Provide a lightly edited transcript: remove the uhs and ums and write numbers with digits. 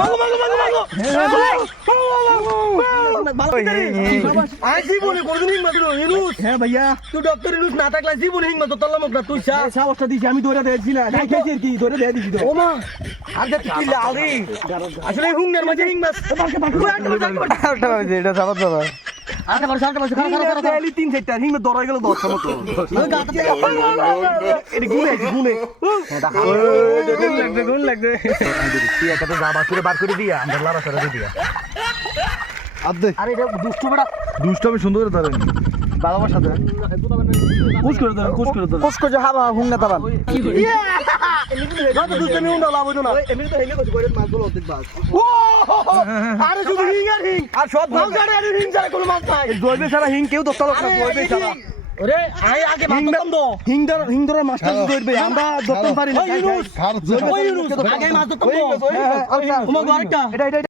মাগো মাগো মাগো মাগো আই জীবনে কোনদিন হিং মাত্র ইনুস হ্যাঁ ভাইয়া তুই ডক্টর ইনুস না থাকলে জীবনে হিং মাত্র তল্লা মুখ না তুই সা সাহসটা দিছি আমি ধরে দিয়েছি না খাইছি আর কি ধরে দিয়ে দিছি তো ও মা আর যে তুই লাউরি আসলে হুংনের মাঝে হিং মাছ এটা সাবাত বাবা আটা বড় সাটা বড় খারাপ খারাপ তেলি 3-4টা হিং মে ধরে গেল 10 মতো এটি গুনে গুনে গুণ লাগবে তুই একটা যাবা করে বার করে দিয়া আমরা লারা সারা দিয়া আদে আরে এটা দুষ্টু বড়া দুষ্ট আমি সুন্দর করে ধরেন বাবার সাথে কুছ করে দাও কুছ করে দাও কোসকো যে হাবা হুং না তাবান যত দুষ্ট আমি উন্ডা লাভ হইতো না এমনি তো হেলে কইছে করে মাছ গুলো অর্ধেক বাস ও আরে শুধু হিং আর হিং আর সব মাছ গাড়ি আর হিং ছাড়া কোনো মাছ নাই জয়বে সারা হিং কেউ দস্তা লোক না জয়বে সারা ওরে আই আগে মাছ ধরতাম তো হিং ধরার মাস্টার ধরবে আমরা ধরতে পারি না ওই ইউনুস ওই ইউনুস আগে মাছ ধরতাম তো হ্যাঁ তোমার আরেকটা এটা